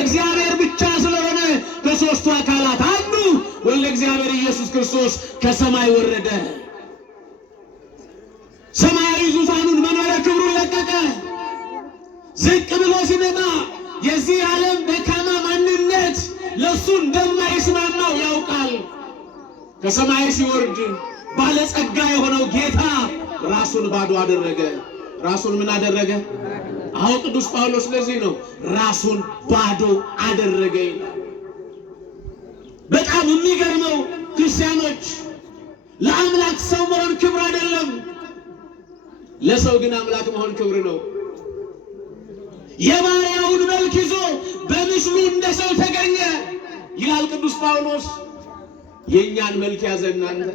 እግዚአብሔር ብቻ ስለሆነ ከሦስቱ አካላት አንዱ ወልደ እግዚአብሔር ኢየሱስ ክርስቶስ ከሰማይ ወረደ። ሰማያዊ ዙፋኑን መንበረ ክብሩን ለቀቀ። ዝቅ ብሎ ሲመጣ የዚህ ዓለም ደካማ ማንነት ለሱ እንደማይስማማው ያውቃል። ከሰማይ ሲወርድ ባለጸጋ የሆነው ጌታ ራሱን ባዶ አደረገ። ራሱን ምን አደረገ? አዎ ቅዱስ ጳውሎስ ለዚህ ነው ራሱን ባዶ አደረገ ይላል። በጣም የሚገርመው ክርስቲያኖች ለአምላክ ሰው መሆን ክብር አይደለም፣ ለሰው ግን አምላክ መሆን ክብር ነው። የባሪያውን መልክ ይዞ በምስሉ እንደ ሰው ተገኘ ይላል ቅዱስ ጳውሎስ። የእኛን መልክ ያዘ እናንተ፣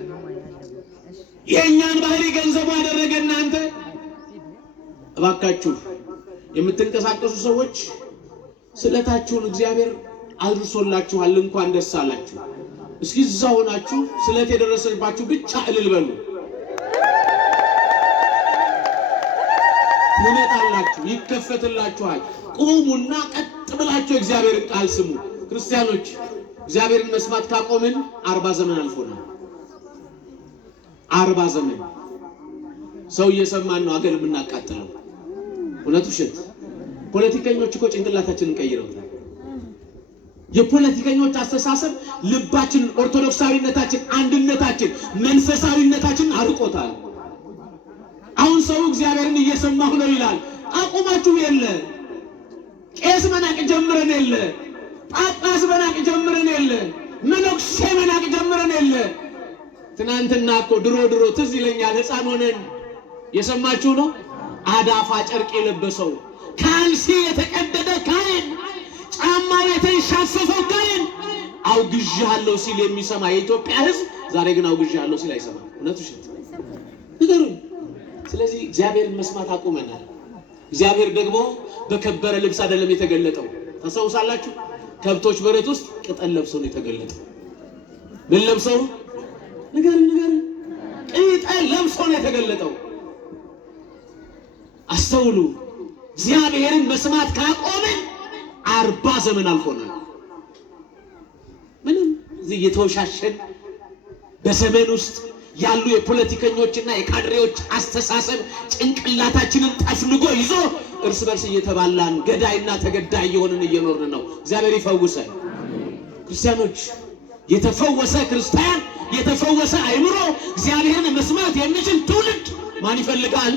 የእኛን ባህሪ ገንዘቡ አደረገ እናንተ። እባካችሁ የምትንቀሳቀሱ ሰዎች ስለታችሁን እግዚአብሔር አድርሶላችኋል፣ እንኳን ደስ አላችሁ። እስኪ እዛ ሆናችሁ ስለት የደረሰባችሁ ብቻ እልል በሉ። ትመጣላችሁ፣ ይከፈትላችኋል። ቁሙና ቀጥ ብላችሁ እግዚአብሔርን ቃል ስሙ። ክርስቲያኖች እግዚአብሔርን መስማት ካቆምን 40 ዘመን አልፎናል። 40 ዘመን ሰው እየሰማን ነው አገር የምናቃጥለው። እውነት ውሸት? ፖለቲከኞች እኮ ጭንቅላታችንን ቀይረውታል። የፖለቲከኞች አስተሳሰብ ልባችን፣ ኦርቶዶክሳዊነታችን፣ አንድነታችን፣ መንፈሳዊነታችን አርቆታል። አሁን ሰው እግዚአብሔርን እየሰማሁ ነው ይላል። አቁማችሁ የለ ቄስ መናቅ ጀምረን የለ ጳጳስ መናቅ ጀምረን የለ መነኩሴ መናቅ ጀምረን የለ። ትናንትና እኮ ድሮ ትዝ ይለኛል ሕፃን ሆነን የሰማችሁ ነው። አዳፋ ጨርቅ የለበሰው ካልሲ የተቀደደ ካህን፣ ጫማው የተንሻፈፈው ካህን አውግዣለሁ ሲል የሚሰማ የኢትዮጵያ ሕዝብ ዛሬ ግን አውግዣለሁ ሲል አይሰማም። እውነቱ ሽት ንገሩኝ። ስለዚህ እግዚአብሔርን መስማት አቁመናል። እግዚአብሔር ደግሞ በከበረ ልብስ አይደለም የተገለጠው። ታስታውሳላችሁ? ከብቶች በረት ውስጥ ቅጠል ለብሰው ነው የተገለጠው። ምን ለብሰው? ንገሩኝ። ቅጠል ለብሰው ነው የተገለጠው። አስተውሉ። እግዚአብሔርን መስማት ካቆምን 40 ዘመን አልፎናል። ምንም እዚህ የተወሻሸን በዘመን ውስጥ ያሉ የፖለቲከኞችና የካድሬዎች አስተሳሰብ ጭንቅላታችንን ጠፍንጎ ይዞ እርስ በርስ እየተባላን ገዳይና ተገዳይ የሆንን እየኖርን ነው። እግዚአብሔር ይፈውሰን። ክርስቲያኖች፣ የተፈወሰ ክርስቲያን፣ የተፈወሰ አይምሮ፣ እግዚአብሔርን መስማት የሚችል ትውልድ ማን ይፈልጋል?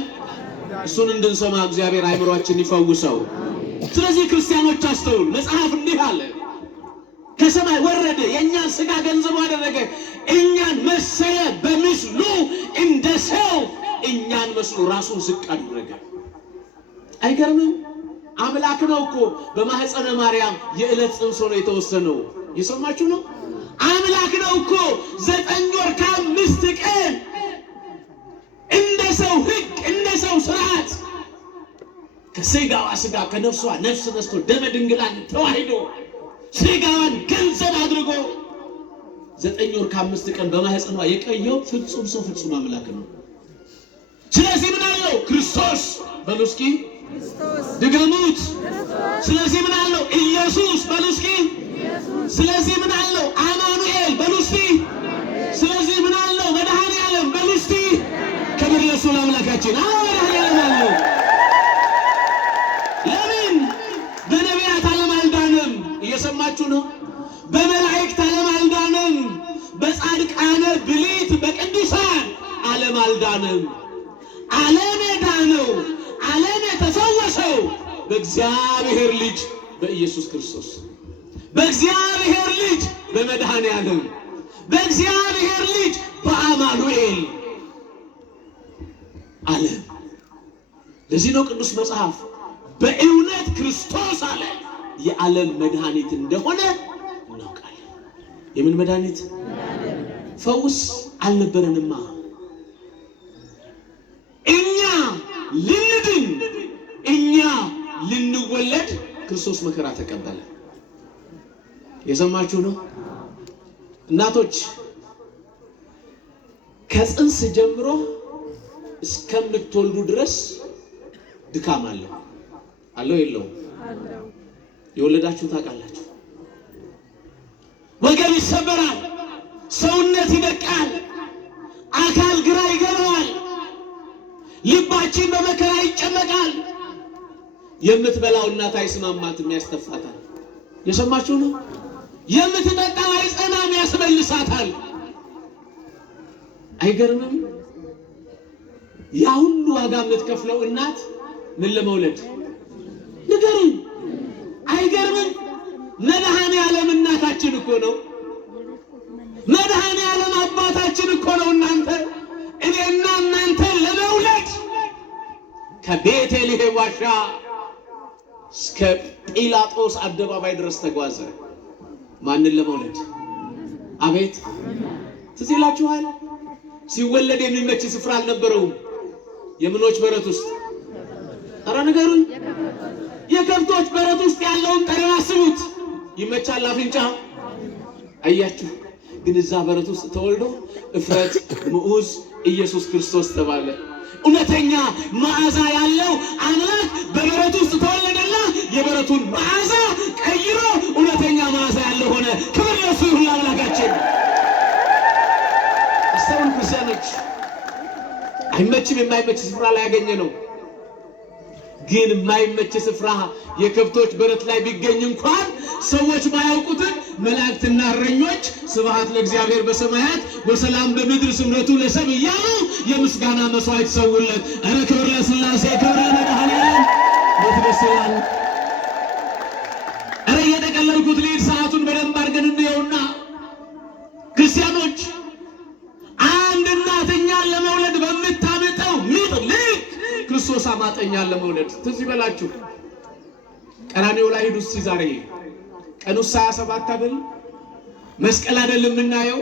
እሱን እንድንሰማ እግዚአብሔር አይምሮአችን ይፈውሰው። ስለዚህ ክርስቲያኖች አስተውሉ። መጽሐፍ እንዲህ አለ፣ ከሰማይ ወረደ፣ የእኛን ሥጋ ገንዘቡ አደረገ፣ እኛን መሰለ፣ በምስሉ እንደ ሰው እኛን መስሎ ራሱን ዝቅ አደረገ። አይገርምም? አምላክ ነው እኮ። በማህፀነ ማርያም የዕለት ጽንስ ነው የተወሰነው። የሰማችሁ ነው። አምላክ ነው እኮ። 9 ወር ከ5 ቀን እንደ ሰው ሕግ፣ እንደ ሰው ስርዓት ከሥጋዋ ሥጋ ከነፍሷ ነፍስ ነስቶ ደመ ድንግላን ተዋሂዶ ሥጋዋን ገንዘብ አድርጎ 9 ወር ከ5 ቀን በማህፀኗ የቀየው ፍጹም ሰው ፍጹም አምላክ ነው። ስለዚህ ምን አለው? ክርስቶስ በሉ እስኪ ድገሙት። ስለዚህ ምን አለው? ኢየሱስ በሉ እስኪ። ስለዚህ ምን አለው? አማኑኤል በሉ እስኪ። ስለዚህ ምን አለው? መድኃኔዓለም በሉ እስኪ። ክብር ለእሱ ለአምላካችን። መድኃኔዓለም አለው። ለምን? በነቢያት ዓለም አልዳንም። እየሰማችሁ ነው። በመላእክት ዓለም አልዳንም። በጻድቃነ ብሊት በቅዱሳን ዓለም አልዳንም። ዓለም የዳነው፣ ዓለም የተፈወሰው በእግዚአብሔር ልጅ በኢየሱስ ክርስቶስ፣ በእግዚአብሔር ልጅ በመድኃኔዓለም፣ በእግዚአብሔር ልጅ በአማኑኤል ዓለም። ለዚህ ነው ቅዱስ መጽሐፍ በእውነት ክርስቶስ አለ የዓለም መድኃኒት እንደሆነ እናውቃለን። የምን መድኃኒት? ፈውስ አልነበረንማ። እኛ ልንድን፣ እኛ ልንወለድ ክርስቶስ መከራ ተቀበለ። የሰማችሁ ነው እናቶች። ከጽንስ ጀምሮ እስከምትወልዱ ድረስ ድካም አለው። አለው የለውም? የወለዳችሁ ታውቃላችሁ። ወገብ ይሰበራል፣ ሰውነት ይደቃል፣ አካል ግራ ይገባዋል፣ ልባችን በመከራ ይጨነቃል። የምትበላው እናት አይስማማትም፣ ያስተፋታል። የሰማችሁ ነው። የምትጠጣው አይጸናም፣ ያስመልሳታል። አይገርምም? ያ ሁሉ ዋጋ የምትከፍለው እናት ምን ለመውለድ ንገሩኝ። አይገርምም? መድኃኔ ዓለም እናታችን እኮ ነው። መድኃኔ ዓለም አባታችን እኮ ነው። እናንተ እኔና እናንተ ለመውለድ ከቤተልሔም ዋሻ እስከ ጲላጦስ አደባባይ ድረስ ተጓዘ። ማንን ለመውለድ? አቤት ትዝ ይላችኋል። ሲወለድ የሚመች ስፍራ አልነበረውም። የምኖች በረት ውስጥ ኧረ ንገሩኝ። የከብቶች በረት ውስጥ ያለውን ጠረን አስቡት። ይመቻል አፍንጫ። አያችሁ። ግን እዛ በረት ውስጥ ተወልዶ እፍረት ምዑዝ ኢየሱስ ክርስቶስ ተባለ። እውነተኛ መዓዛ ያለው አምላክ በበረት ውስጥ ተወለደና የበረቱን መዓዛ ቀይሮ እውነተኛ መዓዛ ያለው ሆነ። ክብር ለእሱ ይሁን ለአምላካችን። አስተውሉ ክርስቲያኖች። አይመችም፣ የማይመች ስፍራ ላይ ያገኘ ነው። ግን የማይመች ስፍራ የከብቶች በረት ላይ ቢገኝ እንኳን ሰዎች ማያውቁትን መላእክትና እረኞች ስብሐት ለእግዚአብሔር በሰማያት ወሰላም በምድር ስምረቱ ለሰብ እያሉ የምስጋና መስዋዕት ሰውለት። ኧረ ክብር ለሥላሴ፣ ክብር ለመድኃኔዓለም። ደስ ይላል። ኧረ እየጠቀለልኩት ልሂድ። ሰዓቱን በደንብ አድርገን እንየውና ክርስቲያኖች፣ አንድ እናት እኛን ለመውለድ በምታመጣው ምጥ ልክ ክርስቶስ አማጠኛን ለመውለድ ትዝ ይበላችሁ። ቀራንዮ ላይ ሂዱ እስቲ። ዛሬ ቀኑ 27 አይደል? መስቀል አይደል የምናየው?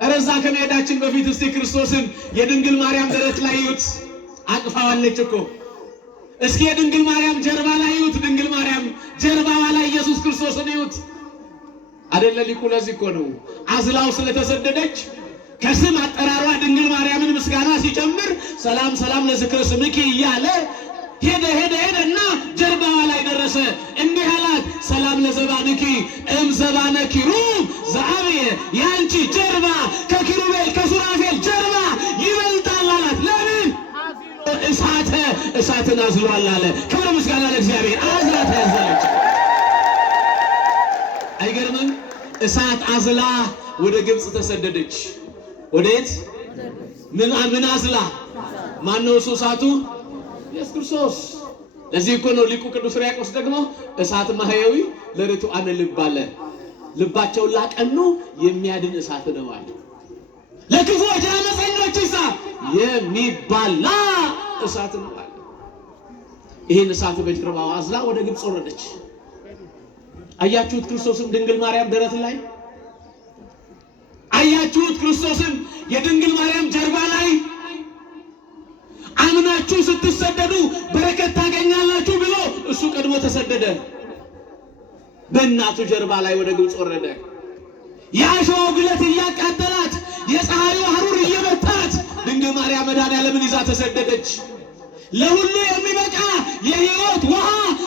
ኧረ እዛ ከመሄዳችን በፊት እስቲ ክርስቶስን የድንግል ማርያም ደረት ላይ ይዩት። አቅፋዋለች እኮ። እስኪ የድንግል ማርያም ጀርባ ላይ ይዩት። ድንግል ማርያም ጀርባዋ ላይ ኢየሱስ ክርስቶስን ይዩት። አይደለ ሊቁ ለዚህ እኮ ነው አዝላው ስለተሰደደች ከስም አጠራሯ ድንግል ማርያምን ምስጋና ሲጨምር ሰላም ሰላም ለዝክረ ስምኪ እያለ ሄደና ጀርባዋ ላይ ደረሰ። እንዲህ አላት፣ ሰላም ለዘባንኪ እምዘባነ ኪሩብ ዘአብየ፣ ያንቺ ጀርባ ከኪሩቤል ከሱራፌል ጀርባ ይበልጣል አላት። ለምን? እሳትን አዝሏል አለ። ክብር ምስጋና ለእግዚአብሔር። አዝላት ያዘለች። አይገርምም? እሳት አዝላ ወደ ግብፅ ተሰደደች። ወዴት? ምን አዝላ? ማነው እሱ? እሳቱ ኢየሱስ ክርስቶስ። ለዚህ እኮ ነው ሊቁ ቅዱስ ሕርያቆስ ደግሞ እሳት ማህያዊ ለርቱዓነ ልብ አለ። ልባቸውን ላቀኑ የሚያድን እሳት ነው አለ። ለክፉዎች ለአመፀኞች እሳት የሚባላ እሳት ነው አለ። ይህን እሳት በጀርባዋ አዝላ ወደ ግብፅ ወረደች። አያችሁት? ክርስቶስን ድንግል ማርያም ደረት ላይ አያችሁት? ክርስቶስን የድንግል ማርያም ጀርባ ላይ አምናችሁ ስትሰደዱ በረከት ታገኛላችሁ ብሎ እሱ ቀድሞ ተሰደደ። በእናቱ ጀርባ ላይ ወደ ግብፅ ወረደ። የአሸዋው ግለት እያቃጠላት፣ የፀሐዩ ሐሩር እየመታት ድንግል ማርያም መድኃኔዓለምን ይዛ ተሰደደች። ለሁሉ የሚበቃ የሕይወት ውሃ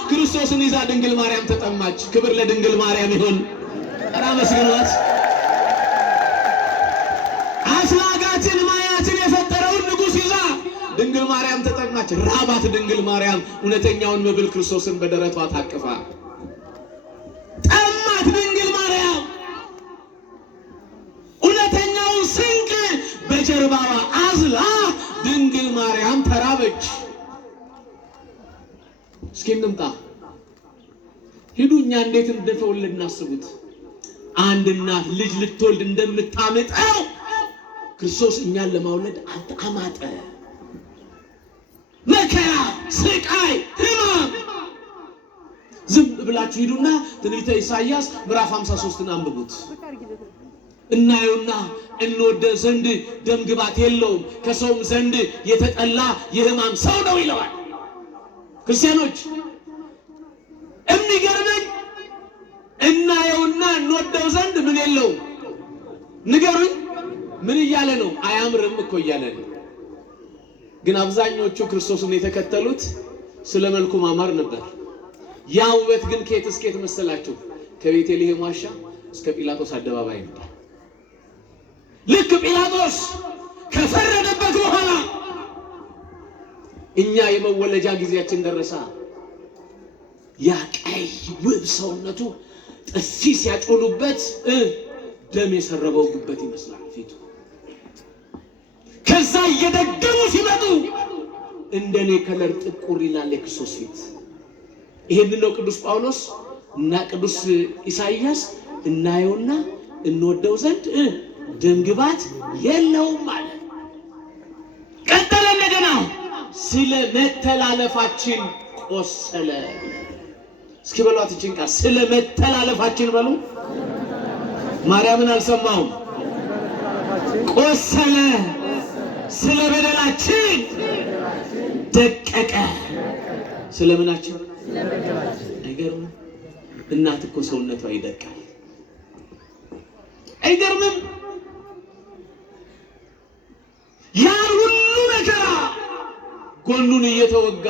ክርስቶስን ይዛ ድንግል ማርያም ተጠማች። ክብር ለድንግል ማርያም ይሁን። ኧረ አመስግኗት። አስላጋችን ማያችን የፈጠረውን ንጉሥ ይዛ ድንግል ማርያም ተጠማች። ራባት ድንግል ማርያም እውነተኛውን መብል ክርስቶስን በደረቷ ታቅፋ። ጠማት ድንግል ማርያም እውነተኛውን ስንቅ በጀርባዋ አዝላ ድንግል ማርያም ተራበች። እስኪ እንምጣ፣ ሂዱ። እኛ እንዴት እንደተወለድ እናስቡት። አንድ እናት ልጅ ልትወልድ እንደምታመጣው ክርስቶስ እኛን ለማውለድ አማጠ። መከራ፣ ስቃይ፣ ሕማም። ዝም ብላችሁ ሂዱና ትንቢተ ኢሳይያስ ምዕራፍ 53ን አንብቡት። እናየውና እንወደ ዘንድ ደም ግባት የለውም ከሰውም ዘንድ የተጠላ የሕማም ሰው ነው ይለዋል። ክርስቲያኖች የሚገርመኝ እናየውና እንወደው ዘንድ ምን የለውም? ንገሩኝ። ምን እያለ ነው? አያምርም እኮ እያለ ነው። ግን አብዛኞቹ ክርስቶስን የተከተሉት ስለ መልኩ ማማር ነበር። ያ ውበት ግን ከየት እስከ የት መሰላችሁ? ከቤተልሔም ዋሻ እስከ ጲላጦስ አደባባይ ነው። ልክ ጲላጦስ ከፈረደበት በኋላ እኛ የመወለጃ ጊዜያችን ደረሳ። ያ ቀይ ውብ ሰውነቱ ጥፊ ሲያጮሉበት ደም የሰረበው ጉበት ይመስላል ፊቱ። ከዛ እየደገሙ ሲመጡ እንደኔ ከለር ጥቁር ይላል የክርስቶስ ፊት። ይሄንን ነው ቅዱስ ጳውሎስ እና ቅዱስ ኢሳይያስ እናየውና እንወደው ዘንድ ደምግባት የለውም ማለት። ቀጠለ እንደገና ስለ መተላለፋችን ቆሰለ። እስኪ በሏት እቺን ቃል ስለ መተላለፋችን በሉ። ማርያምን አልሰማሁም። ቆሰለ ስለ በደላችን ደቀቀ። ስለምናችን አይገርምም? እናት እኮ ሰውነቷ ይደቃል። አይገርምም? ያን ሁሉ መከራ ጎኑን እየተወጋ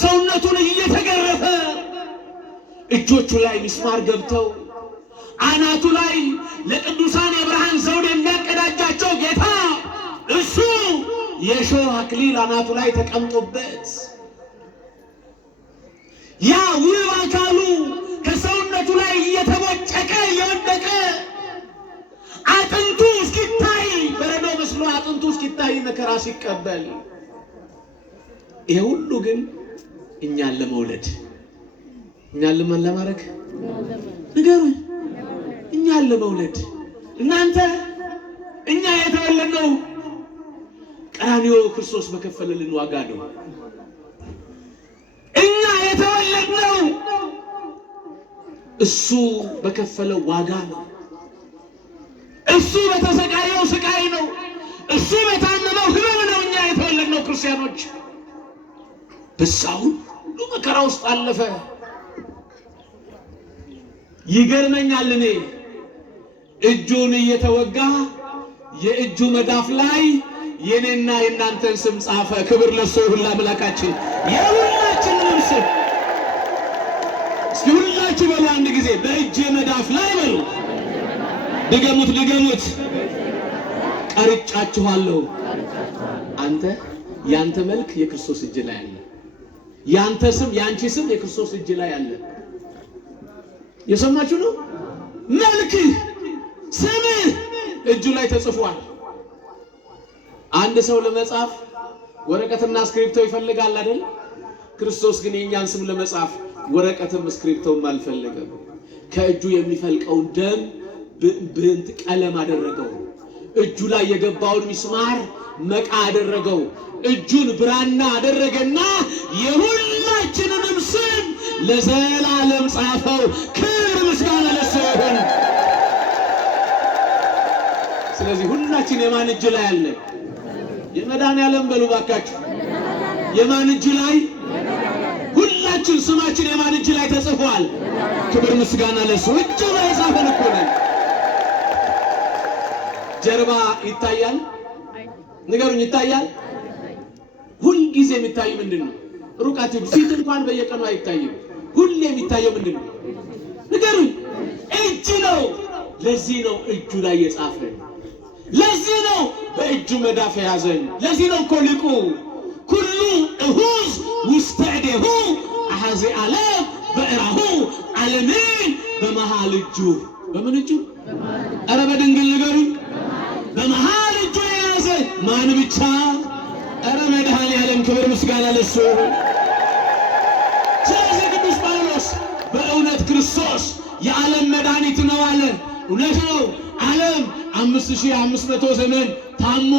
ሰውነቱን እየተገረፈ እጆቹ ላይ ሚስማር ገብተው አናቱ ላይ ለቅዱሳን የብርሃን ዘውድ የሚያቀዳጃቸው ጌታ እሱ የሾህ አክሊል አናቱ ላይ ተቀምጦበት ያ ውብ አካሉ ከሰውነቱ ላይ እየተቦጨቀ እየወደቀ አጥንቱ እስኪታይ በረዶ መስሎ አጥንቱ እስኪታይ መከራ ሲቀበል፣ ይሄ ሁሉ ግን እኛን ለመውለድ እኛን ለማረክ ንገሩኝ፣ እኛን ለመውለድ እናንተ እኛ የተወለድነው ቀራንዮ ክርስቶስ በከፈለልን ዋጋ ነው። እኛ የተወለድነው እሱ በከፈለው ዋጋ ነው። እሱ በተሰቃየው ስቃይ ነው። እሱ በታመመው ሕመም ነው እኛ የተወለድነው ክርስቲያኖች። በዛው ሁሉ መከራ ውስጥ አለፈ። ይገርመኛል እኔ እጁን እየተወጋ የእጁ መዳፍ ላይ የኔና የእናንተን ስም ጻፈ። ክብር ለሱ ይሁን ለአምላካችን። የሁላችንንም ስም እስኪ ሁላችሁ በሉ አንድ ጊዜ በእጅ መዳፍ ላይ በሉ። ድገሙት ድገሙት። ቀርጫችኋለሁ። አንተ ያንተ መልክ የክርስቶስ እጅ ላይ አለ። ያንተ ስም ያንቺ ስም የክርስቶስ እጅ ላይ አለ። የሰማችሁ ነው? መልክህ ስምህ እጁ ላይ ተጽፏል። አንድ ሰው ለመጻፍ ወረቀትና እስክሪፕቶ ይፈልጋል አይደል? ክርስቶስ ግን የኛን ስም ለመጻፍ ወረቀትም እስክሪፕቶም አልፈለገም። ከእጁ የሚፈልቀውን ደም ብንት ቀለም አደረገው። እጁ ላይ የገባውን ሚስማር መቃ አደረገው። እጁን ብራና አደረገና የሁላችንንም ስም ለዘላለም ጻፈው። ክብር ምስጋና ለሱ ይሁን። ስለዚህ ሁላችን የማን እጅ ላይ አለ? የመድኃኒዓለም በሉ ባካችሁ። የማን እጅ ላይ? ሁላችን ስማችን የማን እጅ ላይ ተጽፏል? ክብር ምስጋና ለሱ። እጁ ላይ ጻፈን እኮ ነን። ጀርባ ይታያል? ንገሩኝ፣ ይታያል? ሁልጊዜ የሚታይ ምንድን ነው? ሩቃት ፊት እንኳን በየቀኑ አይታይም። ሁሌ የሚታየው ምንድን ነው? ንገሩኝ። እጅ ነው። ለዚህ ነው እጁ ላይ የጻፈን። ለዚህ ነው በእጁ መዳፍ የያዘን። ለዚህ ነው እኮ ሊቁ ኩሉ እሁዝ ውስተ እዴሁ አሐዜ ዓለም በእራሁ ዓለምን በመሃል እጁ። በምን እጁ? ኧረ በድንግል ንገሩኝ። በመሃል እጁ የያዘ ማን ብቻ? ኧረ መድኃኒዓለም። ክብር ምስጋና ለሱ ይሁን። ስለዚህ ቅዱስ ጳውሎስ በእውነት ክርስቶስ የዓለም መድኃኒት ነው አለ። እውነት ነው። ዓለም 5500 ዘመን ታሞ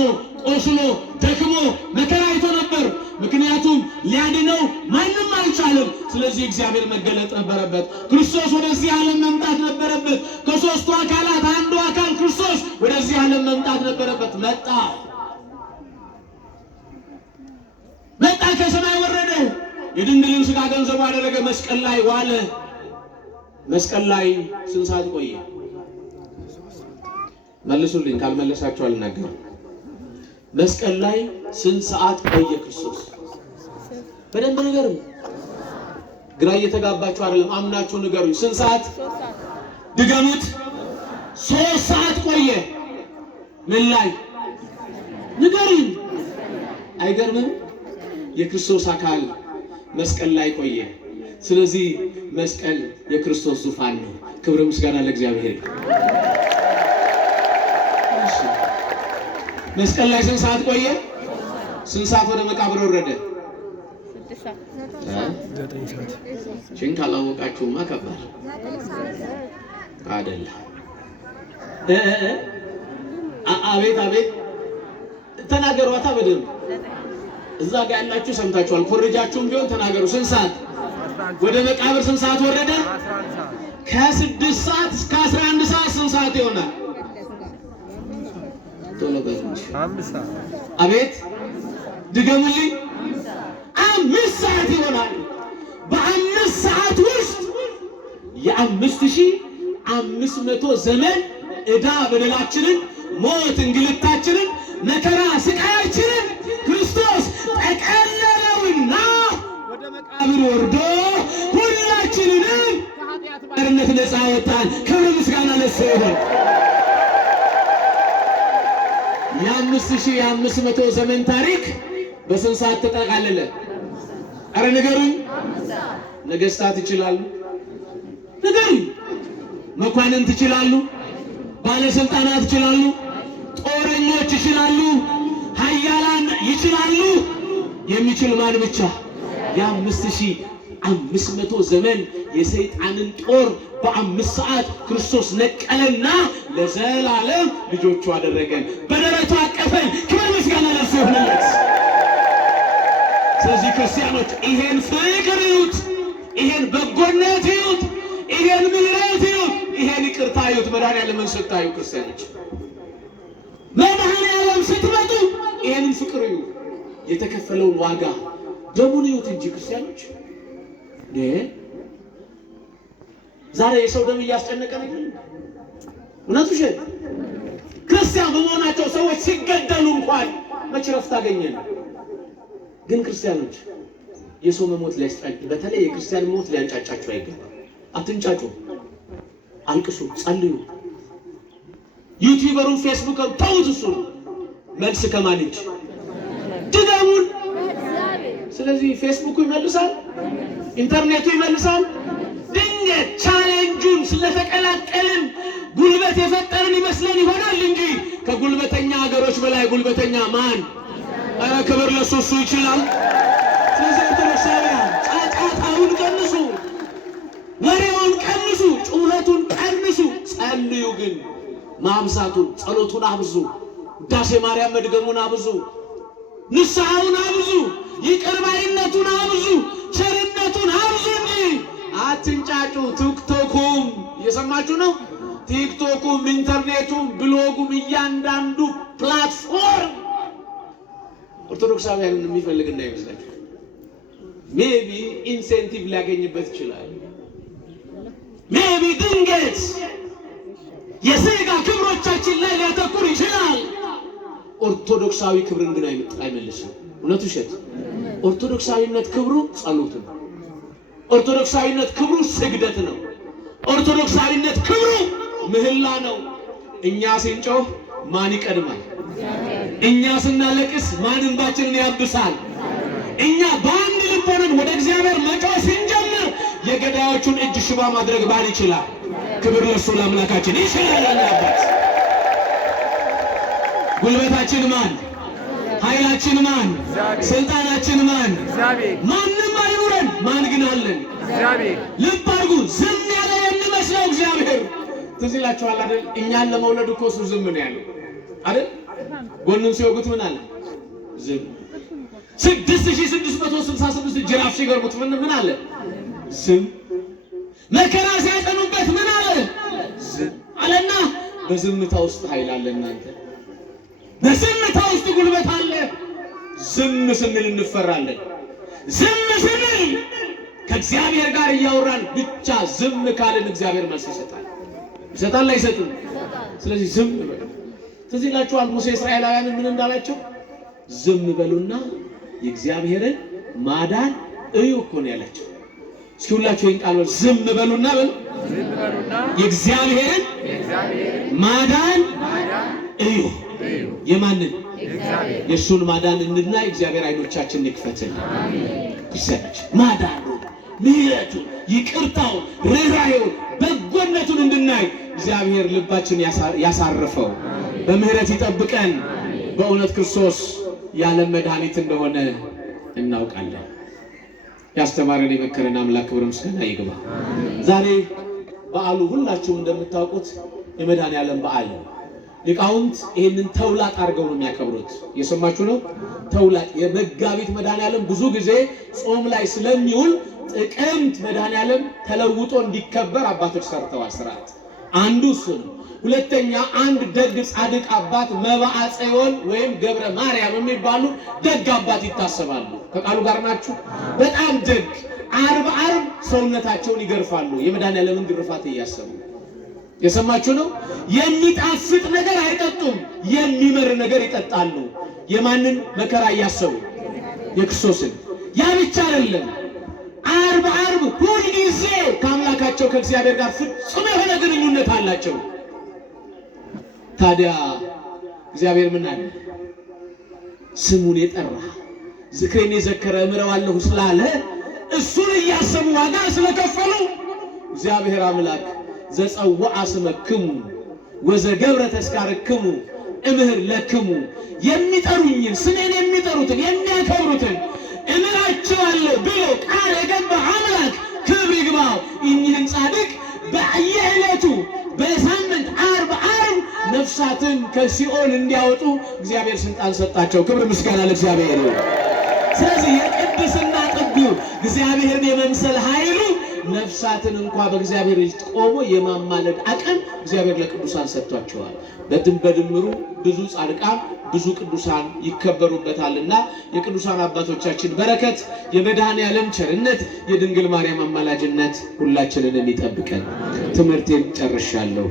ቆስሎ ደክሞ መከራ አይቶ ነበር። ምክንያቱም ሊያድነው ማንም አልቻለም። ስለዚህ እግዚአብሔር መገለጥ ነበረበት። ክርስቶስ ወደዚህ ዓለም መምጣት ነበረበት። ከሦስቱ አካላት አንዱ አካል ክርስቶስ ወደዚህ ዓለም መምጣት ነበረበት። መጣ፣ ከሰማይ ወረደ፣ የድንግልን ሥጋ ገንዘቡ አደረገ፣ መስቀል ላይ ዋለ። መስቀል ላይ ስንት ሰዓት ቆየ? መልሱልኝ፣ ካልመለሳችሁ አልናገርም። መስቀል ላይ ስንት ሰዓት ቆየ ክርስቶስ? በደንብ ንገሩኝ። ግራ እየተጋባችሁ አይደለም፣ አምናችሁ ንገሩኝ። ስንት ሰዓት? ድገሙት። 3 ሰዓት ቆየ። ምን ላይ? ንገሩኝ። አይገርምም? የክርስቶስ አካል መስቀል ላይ ቆየ። ስለዚህ መስቀል የክርስቶስ ዙፋን ነው። ክብር ምስጋና ለእግዚአብሔር። መስቀል ላይ ስንት ሰዓት ቆየ? ስንት ሰዓት ወደ መቃብር ወረደ? 9 ሰዓት። ችን ካላወቃችሁማ ከባድ አይደለም። አቤት አቤት ተናገሯታ በደንብ። እዛ ጋር ያላችሁ ሰምታችኋል። ኮርጃችሁም ቢሆን ተናገሩ። ስንት ሰዓት ወደ መቃብር? ስንት ሰዓት ወረደ? ከ6 ሰዓት እስከ 11 ሰዓት። ስንት ሰዓት ይሆናል? ቶሎ በሉ። 5 ሰዓት። አቤት ድገሙልኝ። 5 ሰዓት ይሆናል። በ5 ሰዓት ውስጥ የ5500 ዘመን ዕዳ በደላችንን፣ ሞት እንግልታችንን፣ መከራ ስቃያችንን ክርስቶስ ጠቀለለውና ወደ መቃብር ወርዶ ሁላችንንም ከኃጢአት ባርነት ነፃ ወጣን። ክብር ምስጋና ለእሱ ይሁን። የ5500 ዘመን ታሪክ በስንት ሰዓት ተጠቃለለ? አረ ንገሩኝ። ነገስታት ይችላሉ? ንገሩኝ። መኳንንት ይችላሉ? ባለስልጣናት ይችላሉ? ጦረኞች ይችላሉ? ኃያላን ይችላሉ? የሚችል ማን ብቻ? የ5500 ዘመን የሰይጣንን ጦር በ5 ሰዓት ክርስቶስ ነቀለና ለዘላለም ልጆቹ አደረገን። በደረቱ አቀፈን። ክብር ምስጋና ለእርሱ ይሁንለት። ስለዚህ ክርስቲያኖች ይሄን ፍቅር ይዩት፣ ይሄን በጎነት ይዩት፣ ይሄን ምሕረት ይዩት፣ ይሄን ይቅርታ ይዩት። መድኃኒዓለምን ስታዩ ክርስቲያኖች፣ መድኃኒዓለም ስትመጡ ይሄንን ፍቅር ይዩት፣ የተከፈለውን ዋጋ ደሙን ይዩት እንጂ ክርስቲያኖች ዛሬ የሰው ደም እያስጨነቀን አይደል? እውነቱ ሸ ክርስቲያን በመሆናቸው ሰዎች ሲገደሉ እንኳን መች ረፍት አገኘን? ግን ክርስቲያኖች የሰው መሞት ሊያስጨንቅ፣ በተለይ የክርስቲያን ሞት ሊያንጫጫችሁ አይገባም። አትንጫጩ፣ አልቅሱ፣ ጸልዩ። ዩቲዩበሩን ፌስቡክን ተውት። እሱ መልስ ከማን እጅ? ድገሙን። ስለዚህ ፌስቡኩ ይመልሳል፣ ኢንተርኔቱ ይመልሳል። ድንገት ቻሌንጁን ስለተቀላቀልን ጉልበት የፈጠርን ይመስለን ይሆናል እንጂ ከጉልበተኛ ሀገሮች በላይ ጉልበተኛ ማን? ኧረ ክብር ለሱ፣ እሱ ይችላል። ስለዚህ ኦርቶዶክሳውያን ጫጫታውን ቀንሱ፣ ወሬውን ቀንሱ፣ ጩኸቱን ቀንሱ። ጸልዩ ግን ማብዛቱን፣ ጸሎቱን አብዙ፣ ውዳሴ ማርያም መድገሙን አብዙ፣ ንስሐውን አብዙ፣ ይቅር ባይነቱን አብዙ፣ ቸርነቱን አብዙ እንጂ አትንጫጩ። ቲክቶኩም እየሰማችሁ ነው። ቲክቶኩም፣ ኢንተርኔቱም፣ ብሎጉም እያንዳንዱ ፕላትፎርም ኦርቶዶክሳውያንን የሚፈልግ እንዳይመስላችሁ። ሜቢ ኢንሴንቲቭ ሊያገኝበት ይችላል። ሜቢ ድንገት የሥጋ ክብሮቻችን ላይ ሊያተኩር ይችላል። ኦርቶዶክሳዊ ክብርን ግን አይመልስም። እውነቱ ውሸት። ኦርቶዶክሳዊነት ክብሩ ጸሎት ነው። ኦርቶዶክሳዊነት ክብሩ ስግደት ነው። ኦርቶዶክሳዊነት ክብሩ ምህላ ነው። እኛ ስንጮህ ማን ይቀድማል? እኛ ስናለቅስ ማን እንባችንን ያብሳል? እኛ በአንድ ልብ ሆነን ወደ እግዚአብሔር መጮህ ስንጀምር የገዳዮቹን እጅ ሽባ ማድረግ ማን ይችላል? ክብር ለእሱ ለአምላካችን ይችላል። አባት ጉልበታችን ማን? ኃይላችን ማን? ስልጣናችን ማን? ማንም አይኑረን። ማን ግን አለን? ልብ አድርጉ። ዝም ያለ የሚመስለው እግዚአብሔር ትዝ ይላችኋል አይደል? እኛን ለመውለድ እኮ እሱ ዝም ነው ያለው አይደል? ጎኑን ሲወጉት ምን አለ? ዝም። 6666 ጅራፍ ሲገርሙት ምን አለ? ዝም። መከራ ሲያጠኑበት ምን አለ? ዝም አለና በዝምታ ውስጥ ኃይል አለ። እናንተ በዝምታ ውስጥ ጉልበት አለ። ዝም ስንል እንፈራለን። ዝም ስንል ከእግዚአብሔር ጋር እያወራን ብቻ ዝም ካልን እግዚአብሔር መልስ ይሰጣል። ይሰጣል አይሰጥም? ስለዚህ ዝም በሉ። ትዝ ይላችኋል ሙሴ እስራኤላውያንን ምን እንዳላቸው? ዝም በሉና የእግዚአብሔርን ማዳን እዩ እኮ ነው ያላቸው። እስኪ ሁላችሁ ይህን ቃል ዝም በሉና በሉ የእግዚአብሔርን ማዳን እዩ። የማንን? የእሱን ማዳን እንድናይ እግዚአብሔር አይኖቻችንን ይክፈትልን። ማዳኑ፣ ምሕረቱን፣ ይቅርታው፣ ርኅራኄው፣ በጎነቱን እንድናይ እግዚአብሔር ልባችን ያሳርፈው፣ በምህረት ይጠብቀን። በእውነት ክርስቶስ የዓለም መድኃኒት እንደሆነ እናውቃለን። ያስተማረን የመከረን አምላክ ክብር ምስጋና ይግባ። ዛሬ በዓሉ ሁላችሁም እንደምታውቁት የመድኃኔዓለም በዓል ነው። ሊቃውንት ይህንን ተውላጥ አድርገው ነው የሚያከብሩት። የሰማችሁ ነው። ተውላጥ የመጋቢት መድኃኔዓለም ብዙ ጊዜ ጾም ላይ ስለሚውል ጥቅምት መድኃኔዓለም ተለውጦ እንዲከበር አባቶች ሰርተዋል ስርዓት። አንዱ እሱ ነው። ሁለተኛ አንድ ደግ ጻድቅ አባት መባዓ ጽዮን ወይም ገብረ ማርያም የሚባሉ ደግ አባት ይታሰባሉ። ከቃሉ ጋር ናችሁ። በጣም ደግ ዓርብ ሰውነታቸውን ይገርፋሉ የመድኃኔዓለምን ግርፋት እያሰቡ። የሰማችሁ ነው። የሚጣፍጥ ነገር አይጠጡም፣ የሚመር ነገር ይጠጣሉ። የማንን መከራ እያሰቡ? የክርስቶስን። ያ ብቻ አይደለም፣ ዓርብ ሁልጊዜ ከአምላካቸው ከእግዚአብሔር ጋር ፍጹም የሆነ ግንኙነት አላቸው። ታዲያ እግዚአብሔር ምን አለ? ስሙን የጠራ ዝክሬን የዘከረ እምረዋለሁ ስላለ እሱን እያሰቡ ዋጋ ስለከፈሉ እግዚአብሔር አምላክ ዘጸውዐ ስመክሙ ወዘገብረ ተስካርክሙ እምህር ለክሙ፣ የሚጠሩኝን ስሜን የሚጠሩትን የሚያከብሩትን እምራቸዋለሁ ብሎ ቃል የገባ አምላክ ክብር ይግባው። እኚህን ጻድቅ በየዕለቱ በሳምንት ዓርብ ነፍሳትን ከሲኦል እንዲያወጡ እግዚአብሔር ስልጣን ሰጣቸው። ክብር ምስጋና ለእግዚአብሔር። ስለዚህ የቅድስና ጥጉ እግዚአብሔርን የመምሰል ኃይሉ ነፍሳትን እንኳ በእግዚአብሔር እጅ ቆሞ የማማለድ አቅም እግዚአብሔር ለቅዱሳን ሰጥቷቸዋል። በድምሩ ብዙ ጻድቃን ብዙ ቅዱሳን ይከበሩበታልና የቅዱሳን አባቶቻችን በረከት፣ የመድኃኔዓለም ቸርነት፣ የድንግል ማርያም አማላጅነት ሁላችንን የሚጠብቀን። ትምህርቴን ጨርሻለሁ።